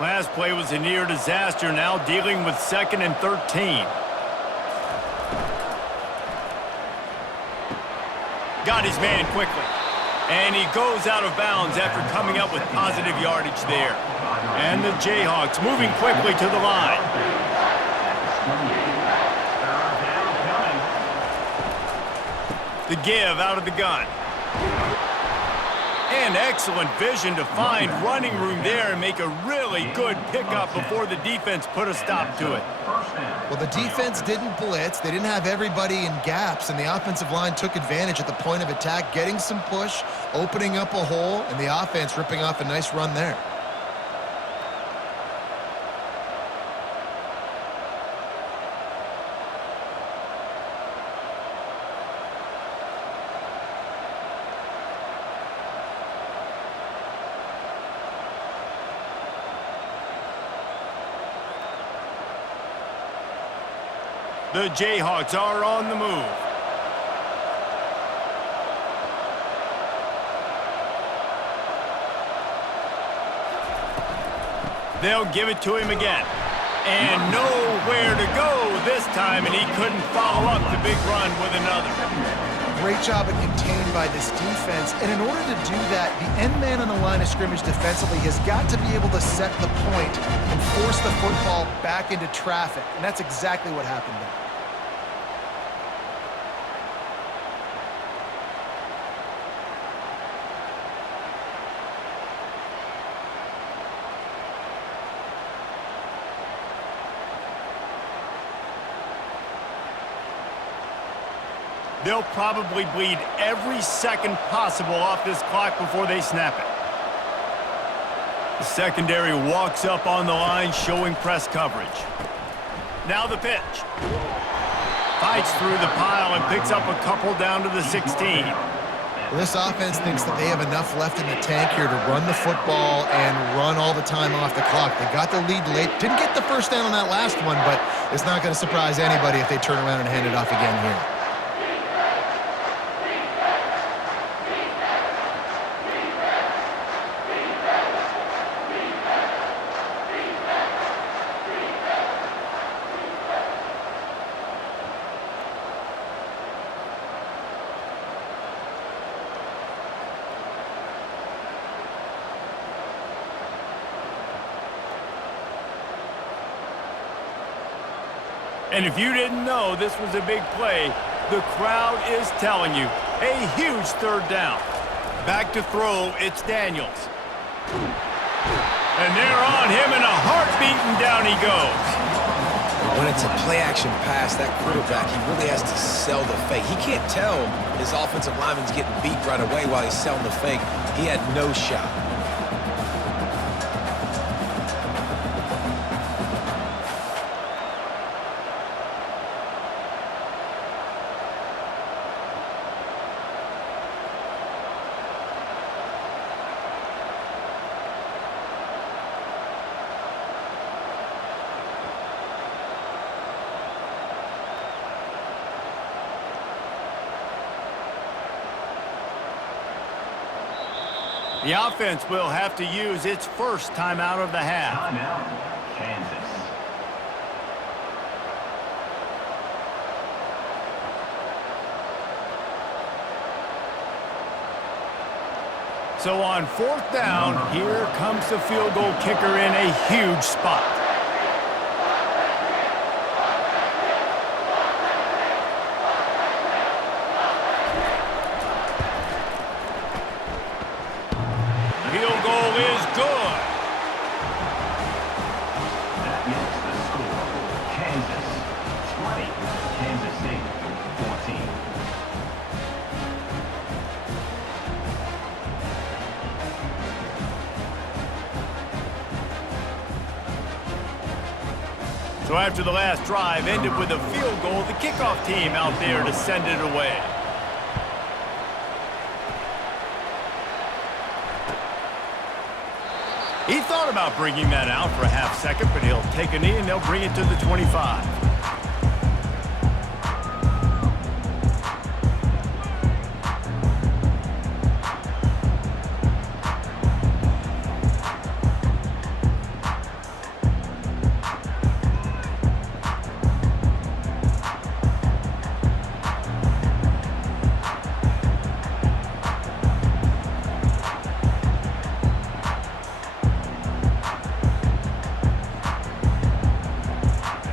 Last play was a near disaster, now dealing with 2nd and 13. Got his man quickly. And he goes out of bounds after coming up with positive yardage there. And the Jayhawks moving quickly to the line. The give out of the gun. And excellent vision to find running room there and make a really good pickup before the defense put a stop to it. Well, the defense didn't blitz. They didn't have everybody in gaps, and the offensive line took advantage at the point of attack, getting some push, opening up a hole, and the offense ripping off a nice run there. The Jayhawks are on the move. They'll give it to him again. And nowhere to go this time, and he couldn't follow up the big run with another. Great job of contained by this defense. And in order to do that, the end man on the line of scrimmage defensively has got to be able to set the point and force the football back into traffic. And that's exactly what happened there. They'll probably bleed every second possible off this clock before they snap it. The secondary walks up on the line, showing press coverage. Now the pitch. Fights through the pile and picks up a couple down to the 16. Well, this offense thinks that they have enough left in the tank here to run the football and run all the time off the clock. They got the lead late. Didn't get the first down on that last one, but it's not going to surprise anybody if they turn around and hand it off again here. And if you didn't know this was a big play, the crowd is telling you, a huge 3rd down. Back to throw, it's Daniels. And they're on him in a heartbeat, and down he goes. When it's a play-action pass, that quarterback, he really has to sell the fake. He can't tell his offensive lineman's getting beat right away while he's selling the fake. He had no shot. The offense will have to use its first timeout of the half. Timeout, Kansas. So on 4th down, here comes the field goal kicker in a huge spot. Field goal is good. That makes the score. Kansas 20, Kansas State 14. So after the last drive ended with a field goal, the kickoff team out there to send it away. He thought about bringing that out for a half second, but he'll take a knee and they'll bring it to the 25.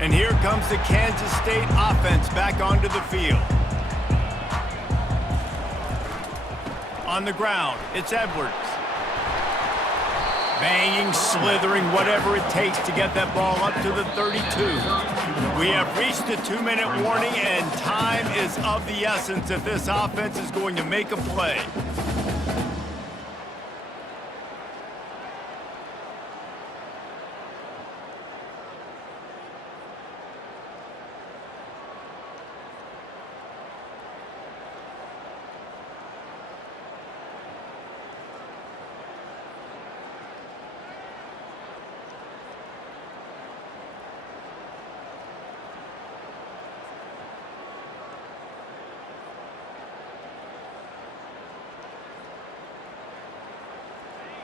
And here comes the Kansas State offense back onto the field. On the ground, it's Edwards. Banging, slithering, whatever it takes to get that ball up to the 32. We have reached the 2-minute warning, and time is of the essence if this offense is going to make a play.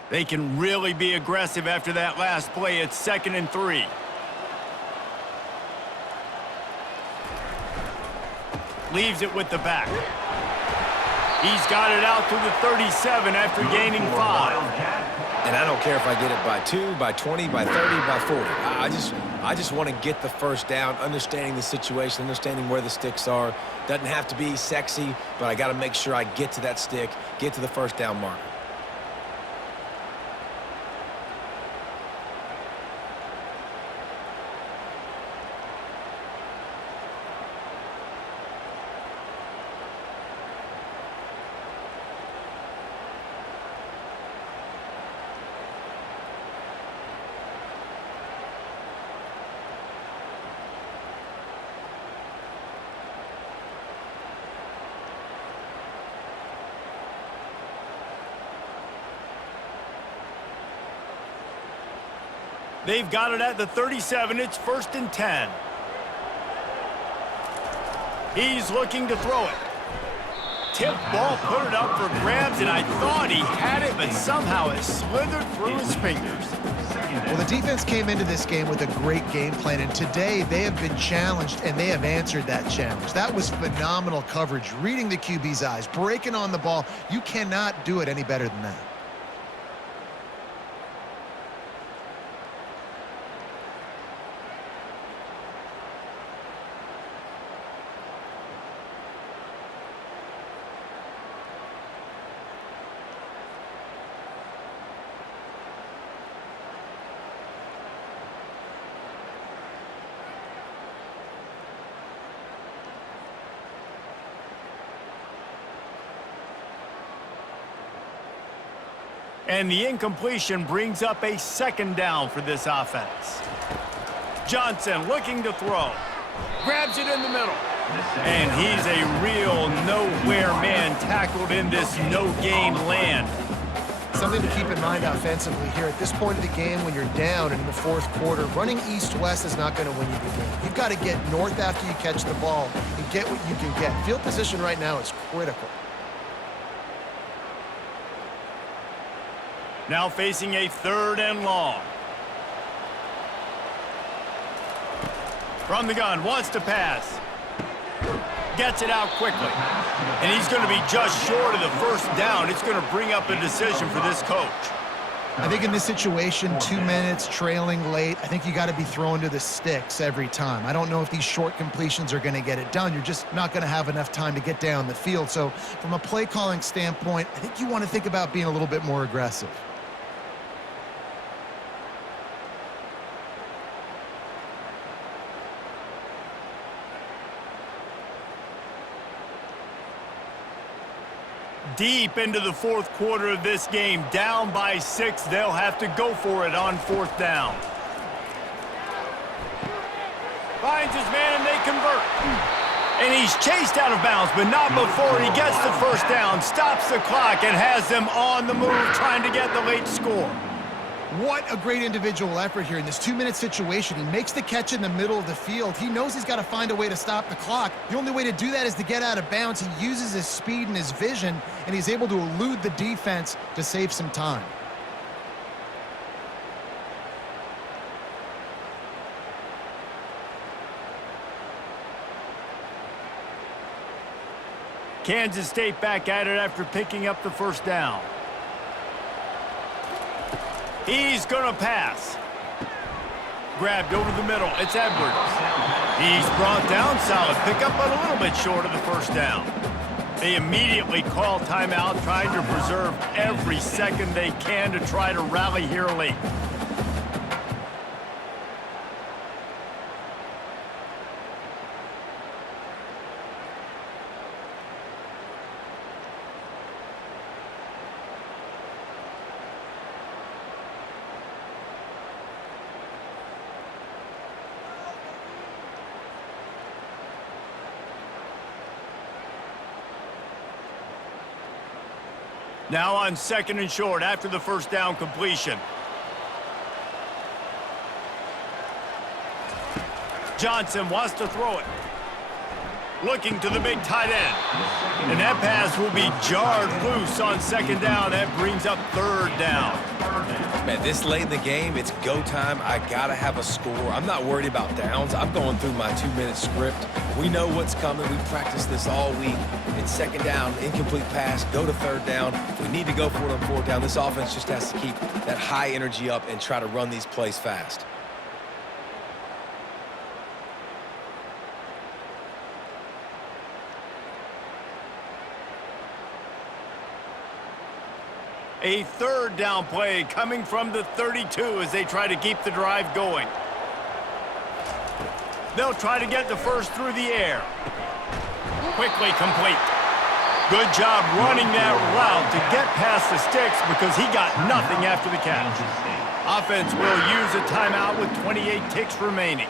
They can really be aggressive after that last play. It's 2nd and 3. Leaves it with the back. He's got it out to the 37 after gaining 5. And I don't care if I get it by 2, by 20, by 30, by 40. I just want to get the first down, understanding the situation, understanding where the sticks are. Doesn't have to be sexy, but I got to make sure I get to that stick, get to the first down marker. They've got it at the 37. It's 1st and 10. He's looking to throw it. Tip ball, put it up for grabs, and I thought he had it, but somehow it slithered through his fingers. Well, the defense came into this game with a great game plan, and today they have been challenged, and they have answered that challenge. That was phenomenal coverage, reading the QB's eyes, breaking on the ball. You cannot do it any better than that. And the incompletion brings up a 2nd down for this offense. Johnson looking to throw. Grabs it in the middle. And he's a real nowhere man tackled in this no-gain land. Something to keep in mind offensively here at this point of the game when you're down in the 4th quarter, running east-west is not going to win you the game. You've got to get north after you catch the ball and get what you can get. Field position right now is critical. Now facing a 3rd and long. From the gun, wants to pass. Gets it out quickly. And he's going to be just short of the 1st down. It's going to bring up a decision for this coach. I think in this situation, 2 minutes, trailing late, I think you got to be throwing to the sticks every time. I don't know if these short completions are going to get it done. You're just not going to have enough time to get down the field. So from a play calling standpoint, I think you want to think about being a little bit more aggressive. Deep into the 4th quarter of this game, down by 6. They'll have to go for it on 4th down. Finds his man and they convert. And he's chased out of bounds, but not before he gets the 1st down, stops the clock, and has them on the move trying to get the late score. What a great individual effort here in this 2-minute situation. He makes the catch in the middle of the field. He knows he's got to find a way to stop the clock. The only way to do that is to get out of bounds. He uses his speed and his vision, and he's able to elude the defense to save some time. Kansas State back at it after picking up the 1st down. He's going to pass. Grabbed over the middle. It's Edwards. He's brought down. Solid pickup, but a little bit short of the first down. They immediately call timeout, trying to preserve every second they can to try to rally here late. Now on 2nd and short after the first down completion. Johnson wants to throw it. Looking to the big tight end. And that pass will be jarred loose on 2nd down. That brings up 3rd down. Man, this late in the game, it's go time. I got to have a score. I'm not worried about downs. I'm going through my 2-minute script. We know what's coming. We practiced this all week. It's 2nd down, incomplete pass, go to 3rd down. If we need to go for it on 4th down, this offense just has to keep that high energy up and try to run these plays fast. A 3rd down play coming from the 32 as they try to keep the drive going. They'll try to get the first through the air. Quickly complete. Good job running that route to get past the sticks because he got nothing after the catch. Offense will use a timeout with 28 ticks remaining.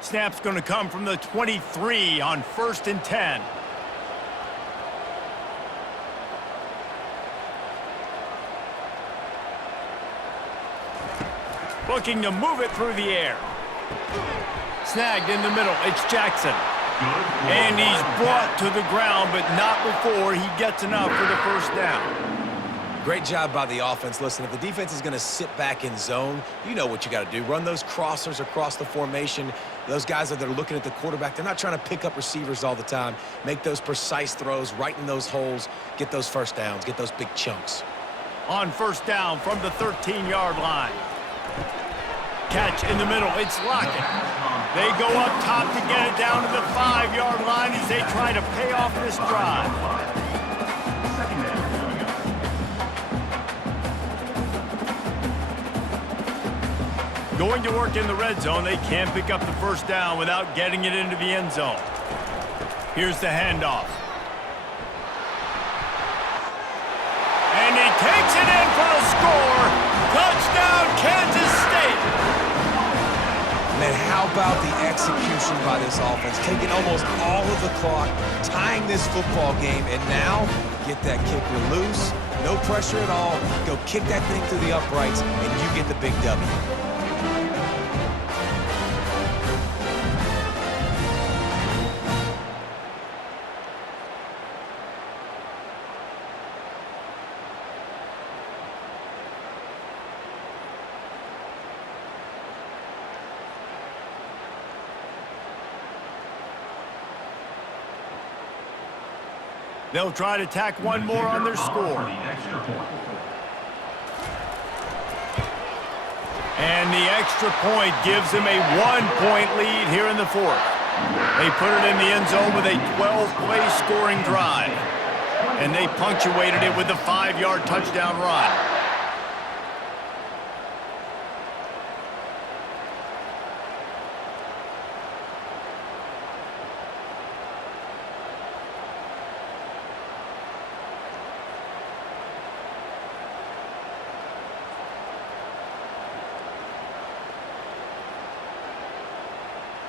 Snap's going to come from the 23 on 1st and 10. Looking to move it through the air. Snagged in the middle. It's Jackson. And he's brought to the ground, but not before he gets enough for the first down. Great job by the offense. Listen, if the defense is going to sit back in zone, you know what you got to do. Run those crossers across the formation. Those guys that are looking at the quarterback, they're not trying to pick up receivers all the time. Make those precise throws, right in those holes, get those first downs, get those big chunks. On 1st down from the 13-yard line. Catch in the middle. It's Lockett. They go up top to get it down to the 5-yard line as they try to pay off this drive. Going to work in the red zone, they can't pick up the first down without getting it into the end zone. Here's the handoff. And he takes it in for the score. Touchdown, Kansas State. Man, how about the execution by this offense? Taking almost all of the clock, tying this football game, and now get that kicker loose. No pressure at all. Go kick that thing through the uprights, and you get the big W. They'll try to tack one more on their score. And the extra point gives them a 1-point lead here in the 4th. They put it in the end zone with a 12-play scoring drive. And they punctuated it with a 5-yard touchdown run.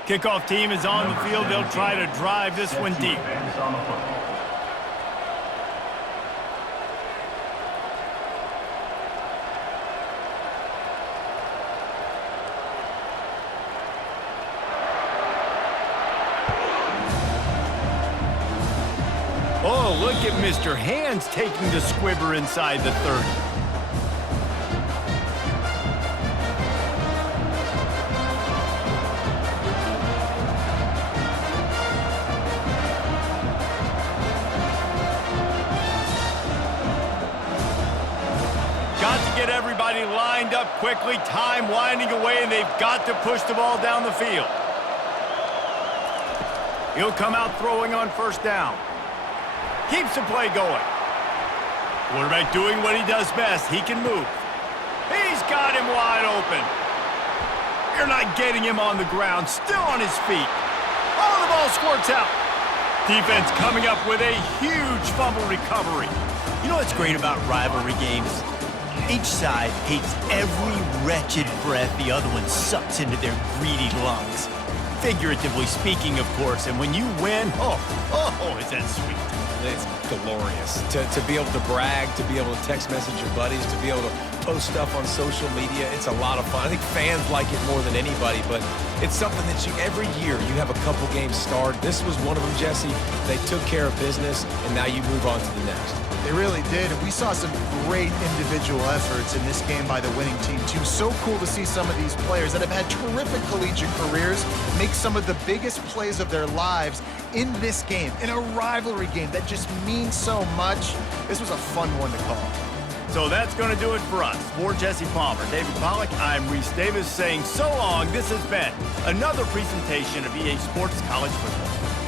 Kickoff team is on the field. They'll try to drive this one deep. Oh, look at Mr. Hands taking the squibber inside the 30. Got to get everybody lined up quickly, time winding away, and they've got to push the ball down the field. He'll come out throwing on first down. Keeps the play going. Quarterback doing what he does best. He can move. He's got him wide open. You're not getting him on the ground. Still on his feet. Oh, the ball squirts out. Defense coming up with a huge fumble recovery. You know what's great about rivalry games? Each side hates every wretched breath the other one sucks into their greedy lungs. Figuratively speaking, of course, and when you win, oh, is that sweet. It's glorious to be able to brag, to be able to text message your buddies, to be able to post stuff on social media. It's a lot of fun. I think fans like it more than anybody, but it's something that every year you have a couple games starred. This was one of them, Jesse. They took care of business, and now you move on to the next. They really did, and we saw some great individual efforts in this game by the winning team, too. So cool to see some of these players that have had terrific collegiate careers make some of the biggest plays of their lives in this game, in a rivalry game that just means so much. This was a fun one to call. So that's going to do it for us. For Jesse Palmer, David Pollack, I'm Reese Davis saying so long. This has been another presentation of EA Sports College Football.